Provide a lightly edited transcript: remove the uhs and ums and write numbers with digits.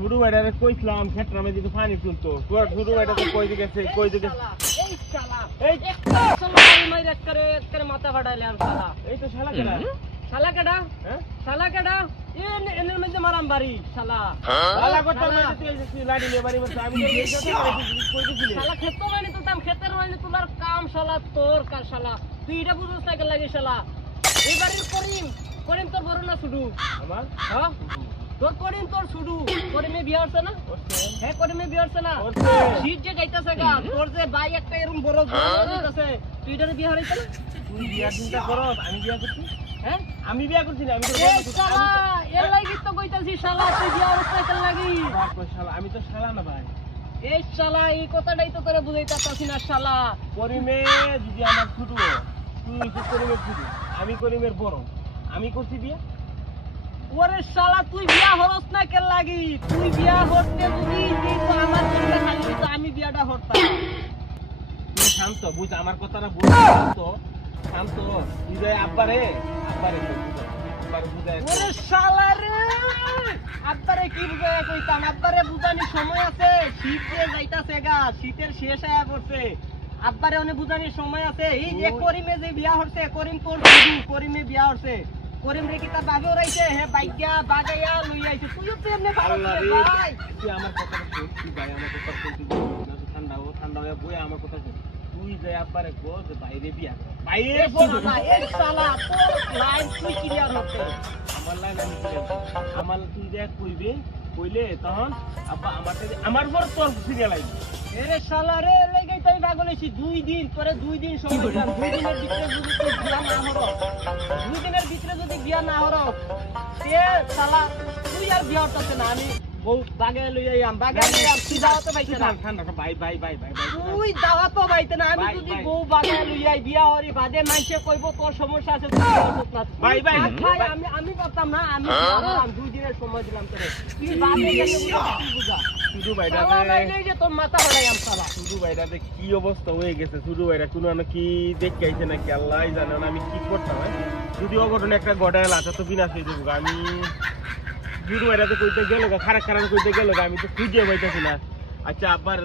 শুরু বাইরে কইছিলাম ক্ষেত্রের মধ্যে তো পানি তুলতো তোর শুরু বাইরে তো কই দিকে এই শালা এই একটা শালা মাইর করে মাথা ফাটাইলাম শালা এই তো শালা কেডা শালা কেডা হ্যাঁ শালা কেডা এনের মধ্যে মারাম বাড়ি শালা শালা করতে মানে তুই লাড়ি লে বাড়ি বসে আমি কই দিছিলি শালা ক্ষেত মানে তুলতাম ক্ষেতের মানে তোলার কাম শালা তোর কাজ শালা তুই এটা বুঝছ না কেন লাগে শালা এই বাড়ির করিম তোর বড় না শুধু আমার হ্যাঁ তোর করিম তোর শুধু করিমে বিয়ে হচ্ছে না হ্যাঁ করিমে বিয়ে হচ্ছে না শীত যে যাইতাছে গা তোর যে ভাই একটা এরকম বড় যাইতাছে তুই এটার বিয়ে হইছে না তুই বিয়া চিন্তা করস আমি বিয়া করছি হ্যাঁ আমি বিয়া করছি না আমি তো এই শালা এর লাগি তো কইতাছি শালা তুই বিয়ে হচ্ছে না কেন লাগি কই শালা আমি তো শালা না ভাই এই শালা এই কথাটাই তো করে বুঝাইতাছি না শালা করিমে যদি আমার ছোট তুই তো করিমের ছোট আমি করিমের বড় আমি করছি বিয়া ওরে শালা তুই বিয়া হরস না কেন লাগি তুই বিয়া হরতে যদি তো আমার কথা খালি তো আমি বিয়াটা হরতাম তুই শান্ত বুঝ আমার কথাটা বুঝ শান্ত তুই যাই আব্বারে বুঝাই ওরে শালা রে আব্বারে কি বুঝায় কইতাম আব্বারে বুঝানি সময় আছে শীত যে যাইতাছে গা শীতের শেষ আয়া পড়ছে আব্বারে অনেক বুঝানির সময় আছে এই যে করিমে যে বিয়া হরছে করিম তোর শুধু করিমে বিয়া হরছে করিম রে কি তার বাগে ওরাইছে হে বাইগা বাগাইয়া লই আইছে তুইও তো এমনি ভাই তুই আমার কথাটা শুন তুই ভাই আমার কথা শুনতে ঠান্ডা হয়ে বই আমার কথা শুন তুই যাই আব্বারে কো যে বাইরে বিয়া বাইরে এই শালা তোর লাইন তুই ক্লিয়ার হতে আমার লাইন আমি আমার তুই যা কইবে কইলে তখন আব্বা আমার পর তোর সিরিয়াল আইবে এরে শালা রে লেগেই তাই পাগলেছি 2 দিন পরে 2 দিন সময় দিলাম 2 দিনের ভিতরে যদি তুই বিয়া না হরো 2 দিনের ভিতরে যদি বিয়া না হরো তে শালা তুই আর বিয়া হতে না আমি বউ বাগে লই আইয়াম বাগে লই আইয়াম তুই দাওয়াত পাইছ না ঠান্ডা ভাই তুই দাওয়াত পাইছ না আমি যদি বউ বাগে লই আই বিয়া হরি বাদে মাইছে কইব তোর সমস্যা আছে তুই করছ না ভাই আমি পারতাম না আমি বললাম 2 দিনের সময় দিলাম তোরে তুই বাগে গেলে বুঝা শুধু ভাইটা এই যে তোর মাথা ফাটাইয়াম শালা শুধু ভাইটাতে কি অবস্থা হয়ে গেছে শুধু ভাইটা কোনো কি দেখে আইছে নাকি আল্লাহ জানে না আমি কি করতাম যদি অঘটন একটা ঘটায় লাটা তো বিনাশ হয়ে যাবো আমি শুধু ভাইটাতে কইতে গেল খারাপ কইতে গেল আমি তো খুঁজে পাইতেছি না আচ্ছা আব্বার